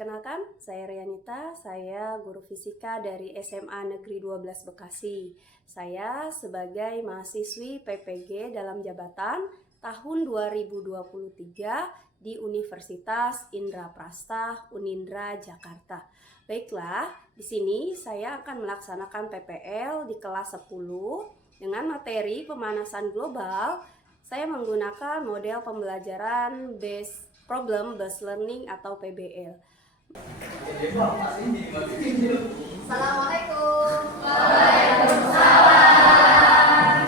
Perkenalkan, saya Rianita, saya guru fisika dari SMA Negeri 12 Bekasi. Saya sebagai mahasiswi PPG dalam jabatan tahun 2023 di Universitas Indraprasta Unindra Jakarta. Baiklah, di sini saya akan melaksanakan PPL di kelas 10 dengan materi pemanasan global. Saya menggunakan model pembelajaran Problem Based Learning atau PBL. Assalamualaikum. Waalaikumsalam.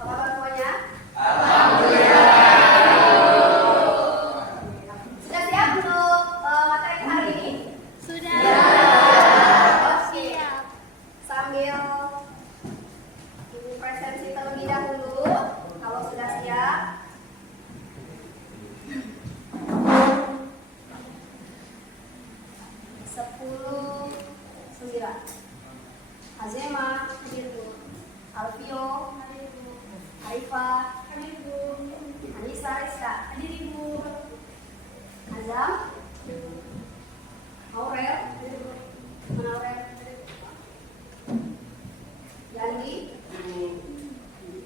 Apa kabar semuanya? Alhamdulillah. Sudah siap untuk materi hari ini? Sudah. Oke. Sambil presensi terlebih dahulu, kalau sudah siap. Azema, Alfio, Arifa, Anissa, Rizka, Azam, Aurel, Yandi,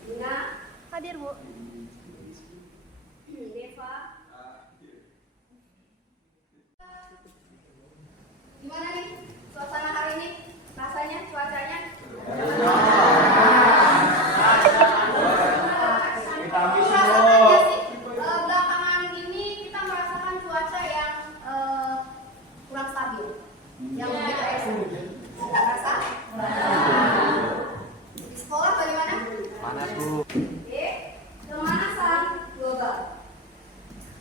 Dina, Hadir, Bu. Deva. Gimana nih suasana hari ini? Rasanya, cuacanya? Belakangan ini kita merasakan cuaca yang kurang stabil, yang lebih ekstrim. Nggak rasa? Di sekolah bagaimana? Panas, Bu. Oke, pemanasan global.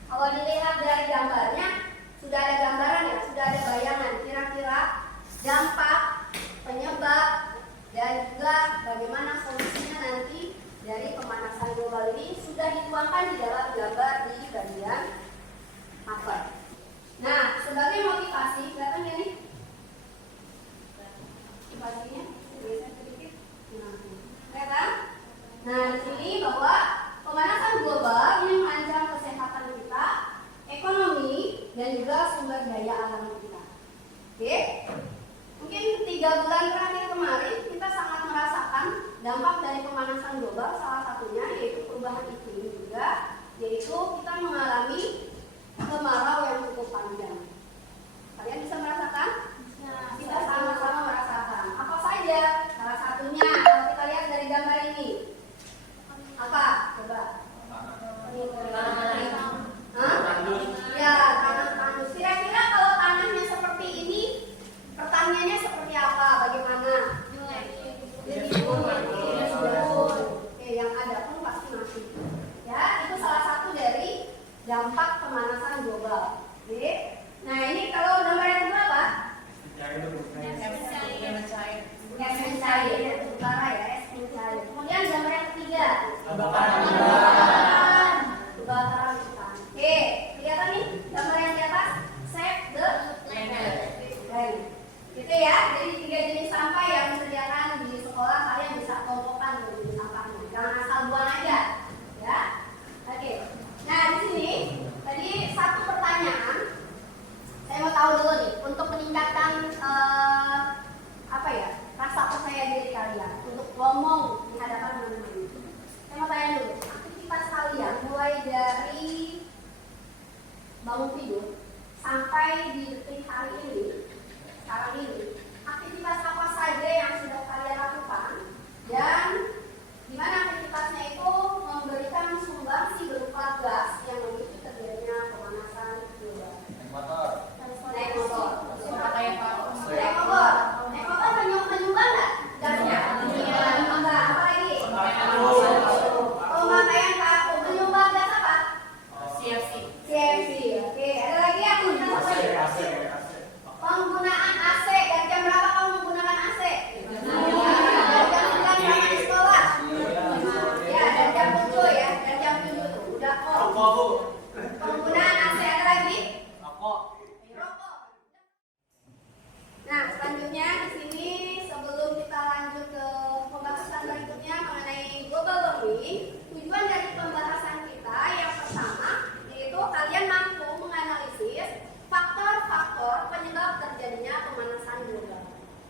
Kalau dilihat dari gambarnya, sudah ada gambaran ya, sudah ada bayangan kira-kira dampak, penyebab, dan juga bagaimana solusinya nanti dari pemanasan global ini sudah dituangkan di dalam gambar di bagian upper. Nah, sebagai motivasi, kelihatan nggak nih? Motivasinya, geser sedikit. Nah, kelihatan? Nah, di sini bahwa pemanasan global ini mengancam kesehatan kita, ekonomi, dan juga sumber daya alam kita. Oke? Mungkin 3 bulan terakhir kemarin kita sangat merasakan dampak dari pemanasan global, salah satunya yaitu perubahan iklim juga, yaitu kita mengalami kemarau yang cukup panjang. Kalian bisa merasakan? Kita sama-sama merasakan. Apa saja? Salah satunya kalau kita lihat dari gambar ini. Apa? Coba. Ya, tanah tandus. Kira-kira kalau tanahnya seperti ini, pertaniannya seperti apa? Bagaimana? Oke, yang ada pun pasti mati. Ya, itu salah satu dari dampak pemanasan global.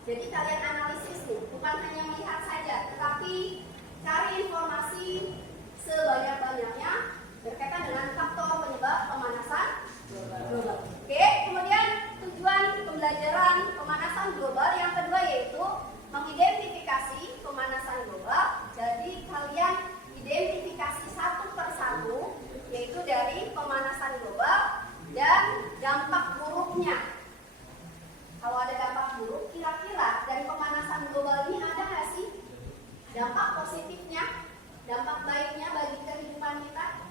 Jadi kalian analisis nih, bukan hanya melihat saja, tetapi cari informasi sebanyak-banyaknya berkaitan dengan faktor penyebab pemanasan global. Oke, kemudian tujuan pembelajaran pemanasan global yang kedua yaitu mengidentifikasi pemanasan global. Jadi kalian identifikasi satu persatu, yaitu dari pemanasan global dan dampak buruknya. Kalau ada dampak buruk, kira-kira dari pemanasan global ini ada nggak sih dampak positifnya, dampak baiknya bagi kehidupan kita?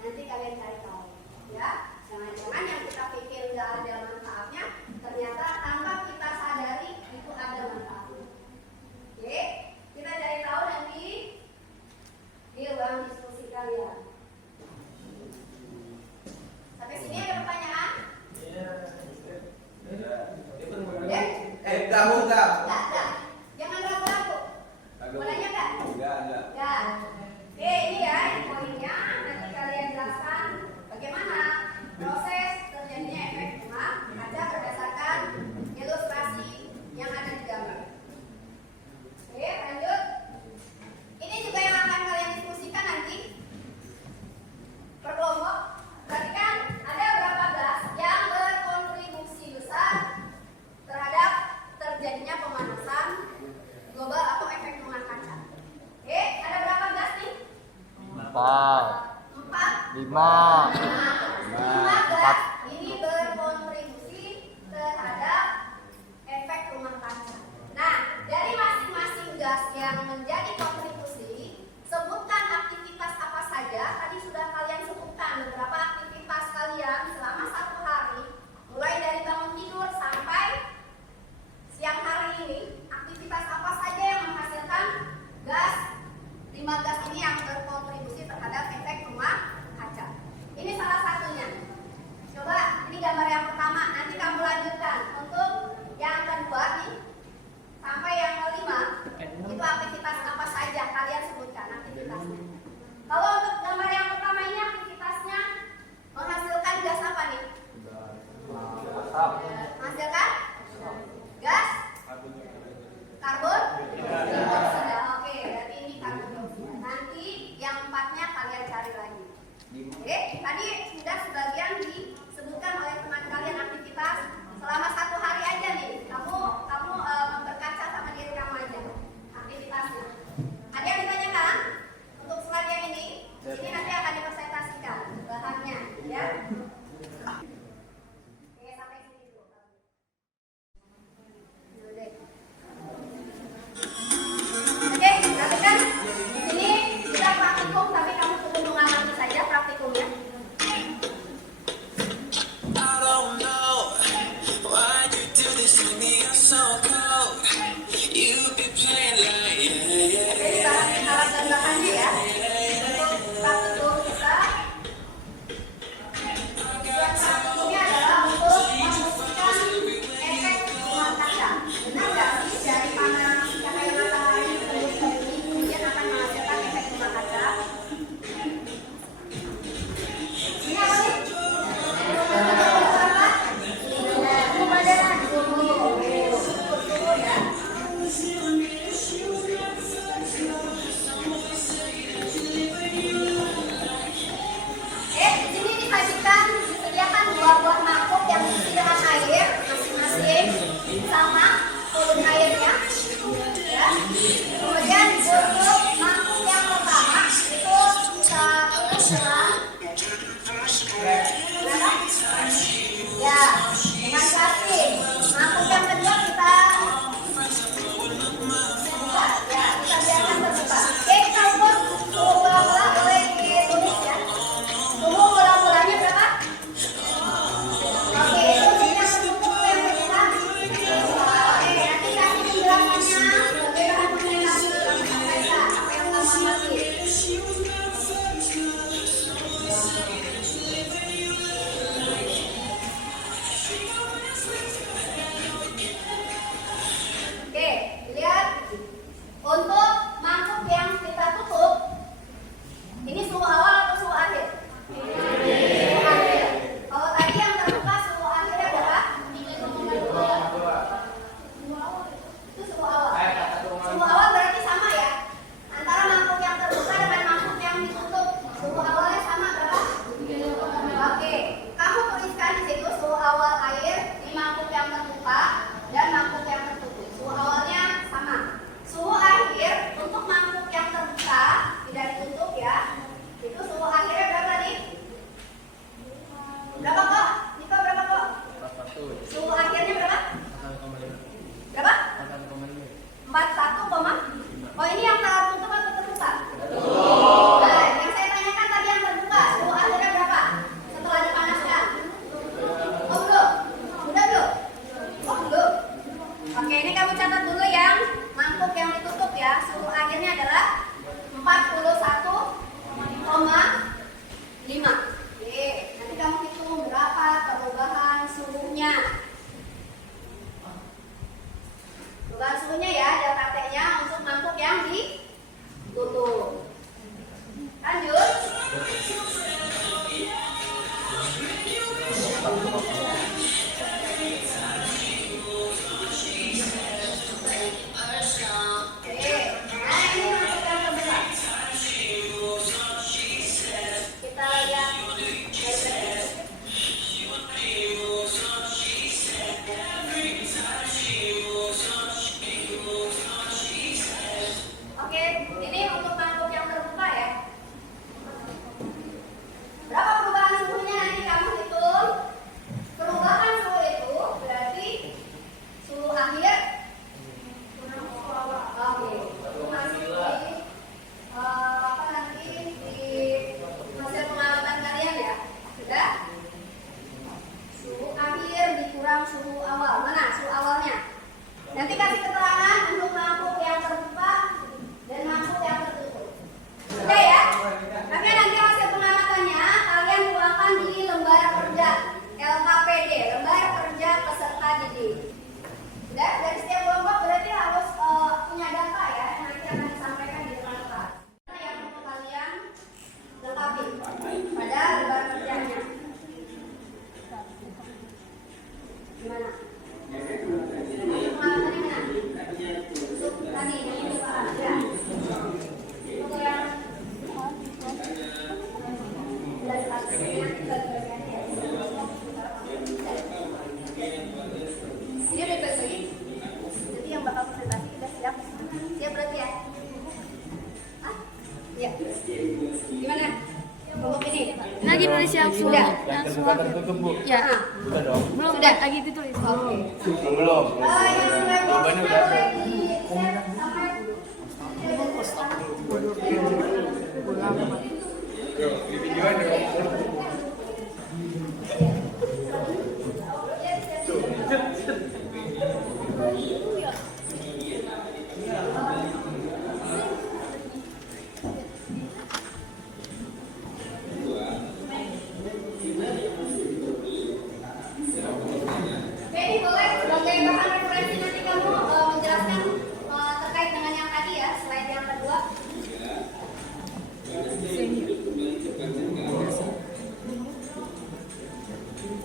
Nanti kalian cari tahu, ya. Jangan-jangan yang kita pikir nggak ada manfaatnya, ternyata tanpa kita sadari itu ada manfaatnya. Oke, kita cari tahu nanti di ruang diskusi kalian. Sampai sini ada pertanyaan? Ya? Enggak. Enggak. Jangan ragu-ragu. Mau nanya nggak? Enggak. Ya. Oke, ini ya poinnya. Nanti kalian jelaskan bagaimana proses terjadinya efek rumah kaca berdasarkan ilustrasi yang ada di gambar. Oke, lanjut. Ini juga yang akan kalian diskusikan nanti per kelompok. Perhatikan ada berapa gas yang berkontribusi besar terhadap terjadinya pemanasan global atau efek rumah kaca. Oke, ada berapa gas nih? 4, 5. 5 gas ini berkontribusi terhadap efek rumah kaca. Nah, dari masing-masing gas yang menjadi kontribusi, sebutkan aktivitas apa saja. Tadi sudah kalian sebutkan beberapa aktivitas kalian selama 1 hari, mulai dari bangun tidur sampai siang hari ini. Aktivitas apa saja yang menghasilkan gas 5 gas ini yang berkontribusi terhadap efek rumah kaca. Ini salah satunya. Coba ini gambar yang pertama, nanti kamu lanjutkan untuk yang kedua nih sampai yang kelima. Itu aktivitas apa saja kalian sebutkan aktivitasnya. Kalau untuk gambar yang pertama ini aktivitasnya menghasilkan gas apa nih? Menghasilkan gas karbon dioksida. Oke, berarti ini karbon dioksida. Nanti yang 4-nya kalian cari lagi. Oke, tadi sudah sebagian disebutkan oleh teman kalian aktivitas selama 1 hari Nanti kasih keterangan untuk mangkuk yang terbuka dan mangkuk yang tertutup. Oke ya? Tapi nanti hasil pengamatannya kalian tuangkan di lembar kerja LKPD, lembar kerja peserta didik. Udah, dari setiap kelompok berarti harus punya data ya yang nanti akan disampaikan di depan kelas. Yang perlu kalian lengkapi pada lembar kerjanya. Gimana? Ini udah dibagi lagi. Jadi yang bakal presentasi udah siap. Siap berarti ya? Ah? Iya. Gimana? Kelompok ini? Lagi nulis yang Sudah. yang semua. Tertutup, Bu. Ya. Sudah dong. Belum Sudah. lagi ditulis. Oke. Belum. Yang mulai Jawabannya boxnya udah. boleh di-share sampai Di videoan ya. Oke, ini boleh sebagai bahan referensi nanti kamu menjelaskan terkait dengan yang tadi ya, slide yang kedua.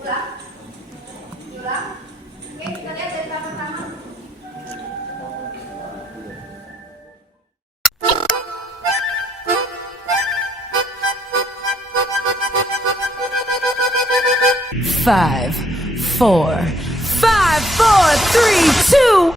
Ulang. Ulang. Oke, kita lihat dari tahap pertama. Five, four, 3, 2.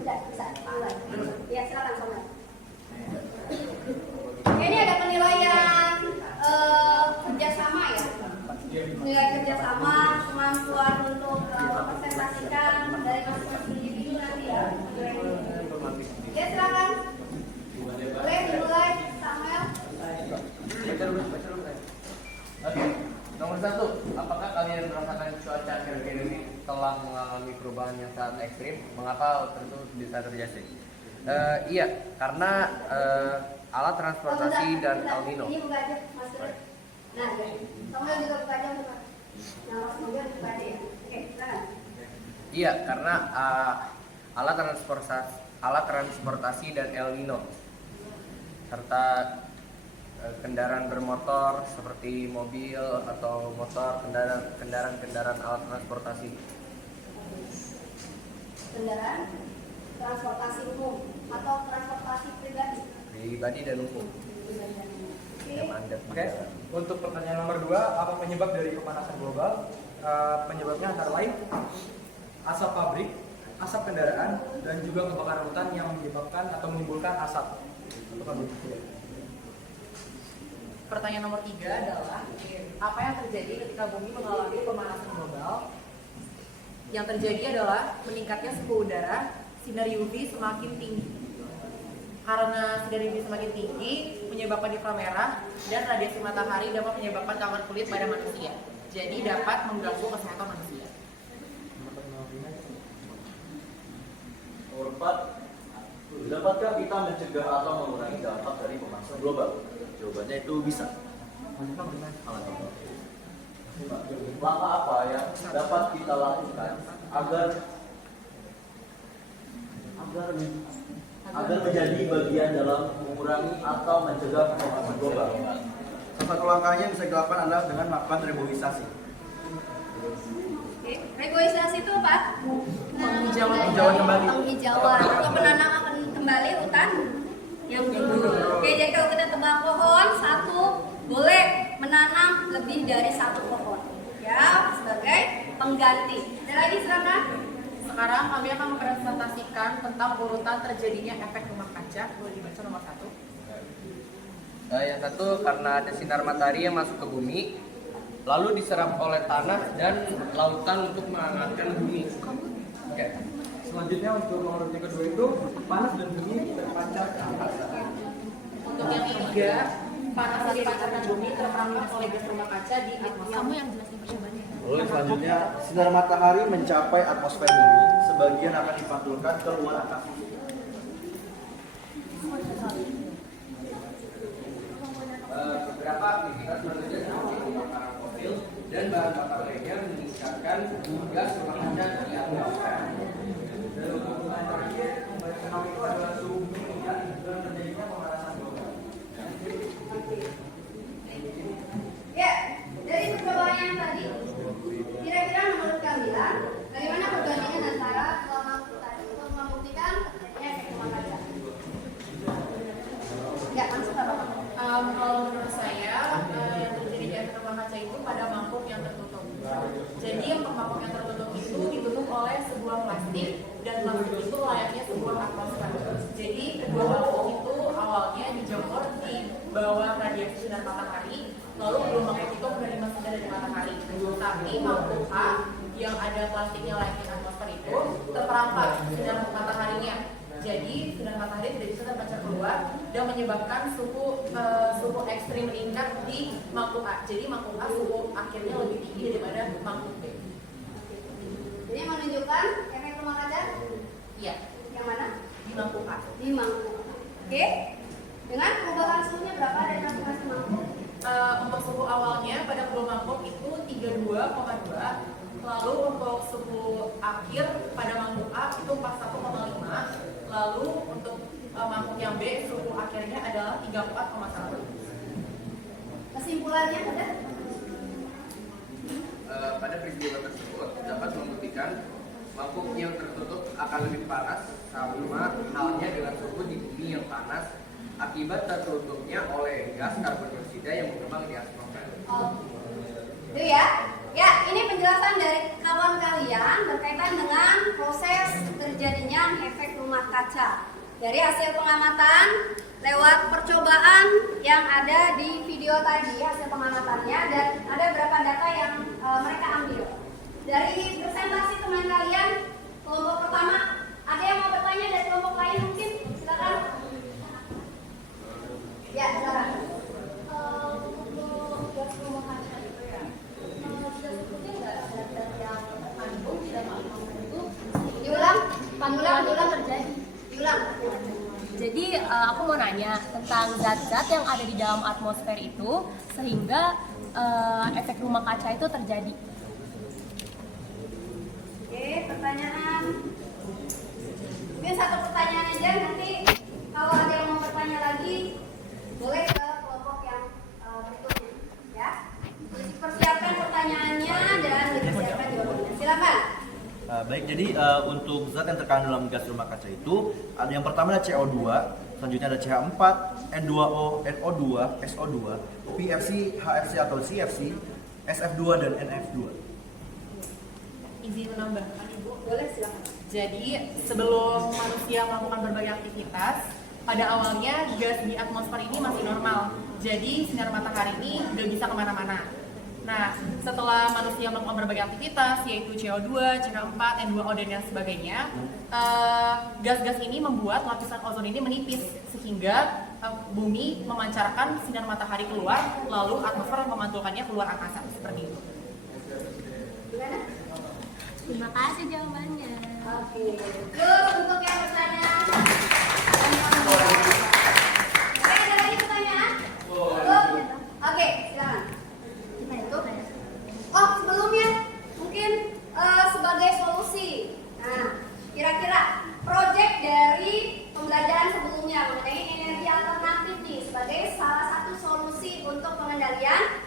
Sudah, bisa. Mulai. Ya, silakan Samuel. Oke, ini ada penilaian kerjasama ya. Nilai kerjasama, kemampuan untuk presentasikan dari masing-masing individu nanti ya. Ya, silakan. Boleh dimulai, Samuel. Oke. Nomor 1, apakah kalian merasakan cuaca akhir-akhir ini telah mengalami perubahan yang sangat ekstrim? Mengapa hal tersebut bisa terjadi? Iya, karena alat transportasi dan El Nino. Ini buka aja, Mas. Nah, Samuel juga buka aja, buka. Nah, Mas juga buka aja ya. Oke, silakan. Iya, karena alat transportasi dan El Nino serta kendaraan bermotor seperti mobil atau motor, kendaraan alat transportasi. Kendaraan transportasi umum atau transportasi pribadi Dan umum. Yang Anda Oke, kendaraan. untuk pertanyaan nomor 2, apa penyebab dari pemanasan global? Penyebabnya antara lain asap pabrik, asap kendaraan, dan juga kebakaran hutan yang menyebabkan atau menimbulkan asap. Pertanyaan nomor 3 adalah apa yang terjadi ketika bumi mengalami pemanasan global? Yang terjadi adalah meningkatnya suhu udara, sinar UV semakin tinggi. Karena sinar UV semakin tinggi menyebabkan inframerah dan radiasi matahari dapat menyebabkan kanker kulit pada manusia. Jadi dapat mengganggu kesehatan manusia. Nomor 4, dapatkah kita mencegah atau mengurangi dampak dari pemanasan global? Jawabannya itu bisa. Langkah apa yang dapat kita lakukan agar menjadi bagian dalam mengurangi atau mencegah pemanasan global? Salah satu langkahnya yang bisa dilakukan adalah dengan melakukan reboisasi. Oke, reboisasi itu apa? Penghijauan kembali. Penghijauan atau penanaman kembali hutan yang dulu. Oke, jadi kalau kita tebang pohon satu, boleh menanam lebih dari 1 pohon, ya, sebagai pengganti. Ada lagi silakan. Sekarang kami akan mempresentasikan tentang urutan terjadinya efek rumah kaca. Boleh dibaca nomor 1. Yang satu, karena ada sinar matahari yang masuk ke bumi, lalu diserap oleh tanah dan lautan untuk menghangatkan bumi. Oke. Selanjutnya untuk nomor yang kedua itu panas dan bumi terpancar ke angkasa. Untuk yang ketiga, panas yang dipancarkan bumi terperangkap oleh gas rumah kaca di atmosfer. Kamu yang jelasin percobanya. Lalu selanjutnya, sinar matahari mencapai atmosfer bumi, sebagian akan dipantulkan ke luar angkasa. Beberapa aktivitas manusia seperti pembakaran fosil dan bahan bakar lainnya meningkatkan gas rumah kaca di atmosfer. Dan untuk pertanyaan terakhir, pemanasan itu adalah suhu bumi dan terjadinya pemanasan global. Ya, dari percobaan yang tadi, kira-kira menurut kalian, bagaimana perbandingan antara dua makhluk tadi untuk membuktikan terjadinya efek rumah kaca? Ya, langsung apa? Kalau menurut saya, yang terjadi efek rumah kaca itu pada mangkuk yang tertutup. Jadi untuk mangkuk yang tertutup itu ditutup oleh sebuah plastik dan plastik itu layaknya sebuah atmosfer. Jadi kedua mangkuk itu awalnya dijemur di bawah radiasi sinar matahari, lalu kedua mangkuk itu menerima sinar dari matahari. Tapi mangkuk A yang ada plastiknya layaknya atmosfer itu terperangkap sinar mataharinya. Jadi sinar matahari tidak bisa terpancar keluar dan menyebabkan suhu ekstrim meningkat di mangkuk A. Jadi mangkuk A suhu akhirnya lebih tinggi daripada mangkuk B. Jadi menunjukkan efek rumah kaca Iya, yang mana? di mangkuk A. Di mangkuk. Oke. Dengan perubahan suhunya berapa dari masing-masing mangkuk? Untuk suhu awalnya pada kedua mangkuk itu 32,2. Lalu untuk suhu akhir pada mangkuk A itu 41,5. Lalu untuk mangkuk yang B suhu akhirnya adalah 34,1. Kesimpulannya udah? Pada peristiwa tersebut dapat membuktikan mangkuk yang tertutup akan lebih panas sama halnya dengan suhu di bumi yang panas akibat tertutupnya oleh gas karbon dioksida yang berkembang di atmosfer. Itu ya. Ya, ini penjelasan dari kawan kalian berkaitan dengan proses terjadinya efek rumah kaca. Dari hasil pengamatan lewat percobaan yang ada di video tadi, hasil pengamatannya, dan ada beberapa data yang mereka ambil. Dari presentasi teman kalian, kelompok pertama, ada yang mau bertanya dari kelompok lain mungkin? Silakan. Ya, silakan. Untuk gas rumah kaca itu ya, sudah sebutnya nggak ada yang mengandung di dalam atmosfer itu Diulang, pandulan terjadi. diulang. tentang zat-zat yang ada di dalam atmosfer itu sehingga efek rumah kaca itu terjadi. Oke, pertanyaan. Mungkin satu pertanyaan aja, nanti kalau ada yang mau bertanya lagi boleh ke kelompok yang berikutnya, ya. Persiapkan pertanyaannya dan dipersiapkan jawabannya. Silakan. Baik, jadi untuk zat yang terkandung dalam gas rumah kaca itu ada yang pertama ada CO2, selanjutnya ada CH4, N2O, NO2, SO2, PFC, HFC atau CFC, SF2 dan NF2. Izin menambahkan Ibu. Boleh, silakan. Jadi sebelum manusia melakukan berbagai aktivitas, pada awalnya gas di atmosfer ini masih normal. Jadi sinar matahari ini nggak bisa kemana-mana. Nah, setelah manusia melakukan berbagai aktivitas, yaitu CO2, CH4, N2O, dan yang sebagainya, gas-gas ini membuat lapisan ozon ini menipis, sehingga bumi memancarkan sinar matahari keluar, lalu atmosfer memantulkannya keluar angkasa, seperti itu. Gimana? Terima kasih jawabannya. Oke. Terus untuk yang bertanya. Oke, ada lagi pertanyaan? Oke, silakan. Oh, sebelumnya mungkin sebagai solusi. Nah, kira-kira proyek dari pembelajaran sebelumnya mengenai energi alternatif nih sebagai salah satu solusi untuk pengendalian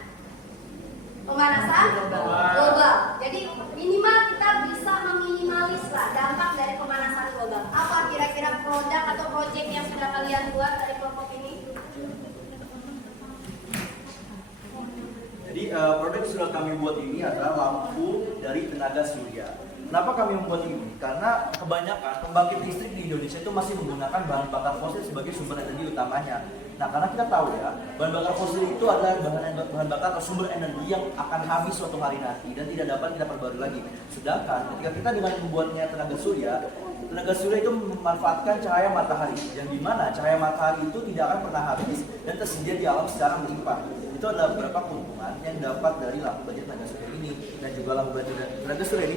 pemanasan global. Jadi minimal kita bisa meminimalis lah dampak dari pemanasan global. Apa kira-kira produk atau proyek yang sudah kalian buat dari kelompok ini? Jadi produk yang sudah kami buat ini adalah lampu dari tenaga surya. Kenapa kami membuat ini? Karena kebanyakan pembangkit listrik di Indonesia itu masih menggunakan bahan bakar fosil sebagai sumber energi utamanya. Nah, karena kita tahu ya, bahan bakar fosil itu adalah bahan bakar atau sumber energi yang akan habis suatu hari nanti dan tidak dapat kita perbarui lagi. Sedangkan ketika kita dengan membuatnya tenaga surya itu memanfaatkan cahaya matahari, yang dimana cahaya matahari itu tidak akan pernah habis dan tersedia di alam secara melimpah. Itu adalah beberapa keuntungan yang dapat dari lampu baja tenaga surya ini, dan juga lampu baja tenaga surya ini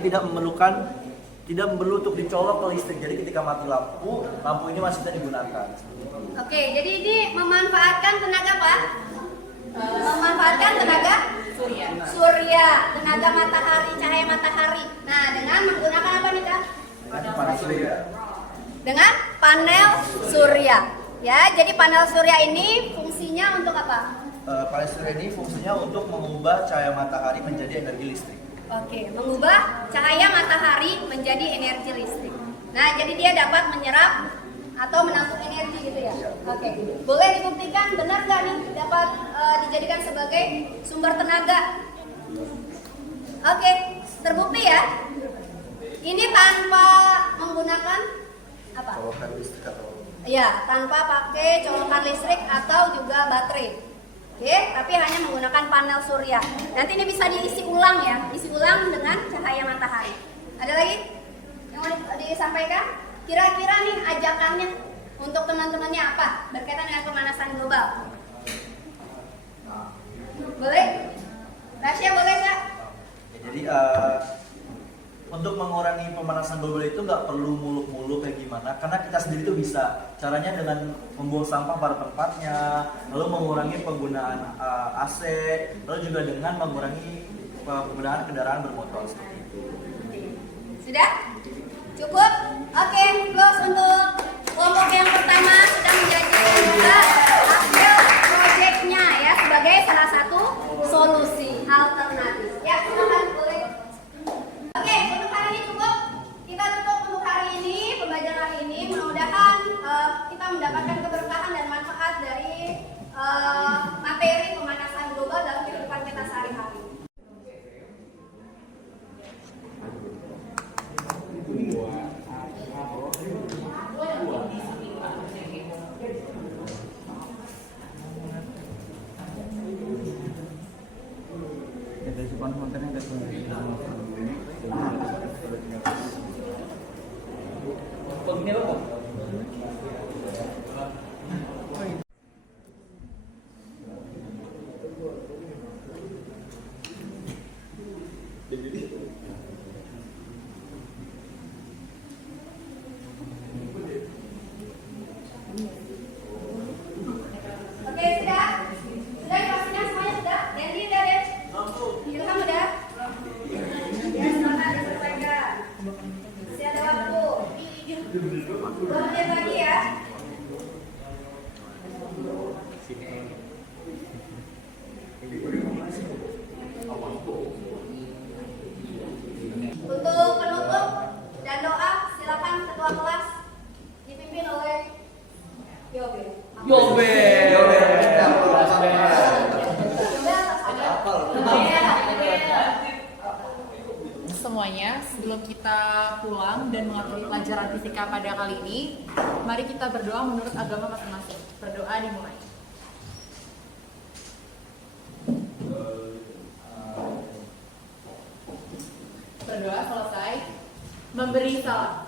tidak perlu untuk dicolok ke listrik. Jadi ketika mati lampu ini masih bisa digunakan. Oke, jadi ini memanfaatkan tenaga apa? Memanfaatkan tenaga surya, tenaga matahari, cahaya matahari. Nah, dengan menggunakan apa nih Kak? Panel surya. Dengan panel surya. Ya, jadi panel surya ini fungsinya untuk apa? Panel surya ini fungsinya untuk mengubah cahaya matahari menjadi energi listrik. Oke, mengubah cahaya matahari menjadi energi listrik. Nah, jadi dia dapat menyerap atau menampung energi gitu ya. Oke, boleh dibuktikan benar nggak nih dapat dijadikan sebagai sumber tenaga? Oke, terbukti ya. Ini tanpa menggunakan apa? Colokan listrik atau? Ya, tanpa pakai colokan listrik atau juga baterai. Oke, tapi hanya menggunakan panel surya. Nanti ini bisa diisi ulang ya, isi ulang dengan cahaya matahari. Ada lagi yang mau disampaikan? Kira-kira nih ajakannya untuk teman-temannya apa berkaitan dengan pemanasan global? Boleh? Rasya boleh nggak? Ya, jadi untuk mengurangi pemanasan global itu nggak perlu muluk-muluk kayak gimana, karena kita sendiri tuh bisa. Caranya dengan membuang sampah pada tempatnya, lalu mengurangi penggunaan AC, lalu juga dengan mengurangi penggunaan kendaraan bermotor seperti itu. Sudah? Cukup? Oke, close untuk kelompok yang pertama sudah menjanjikan juga hasil proyeknya ya sebagai salah satu solusi alternatif. Ya, silakan boleh. Oke, untuk hari ini cukup. Kita tutup untuk hari ini, pembelajaran hari ini. Mudah-mudahan kita mendapatkan keberkahan dan manfaat dari materi pemanasan global dalam kehidupan kita sehari-hari. Untuk penutup dan doa, silakan ketua kelas dipimpin oleh Yobe. Yobe. Semuanya, sebelum kita pulang dan mengakhiri pelajaran fisika pada kali ini, mari kita berdoa menurut agama masing-masing. Berdoa dimulai. Berdoa selesai. Memberi salam.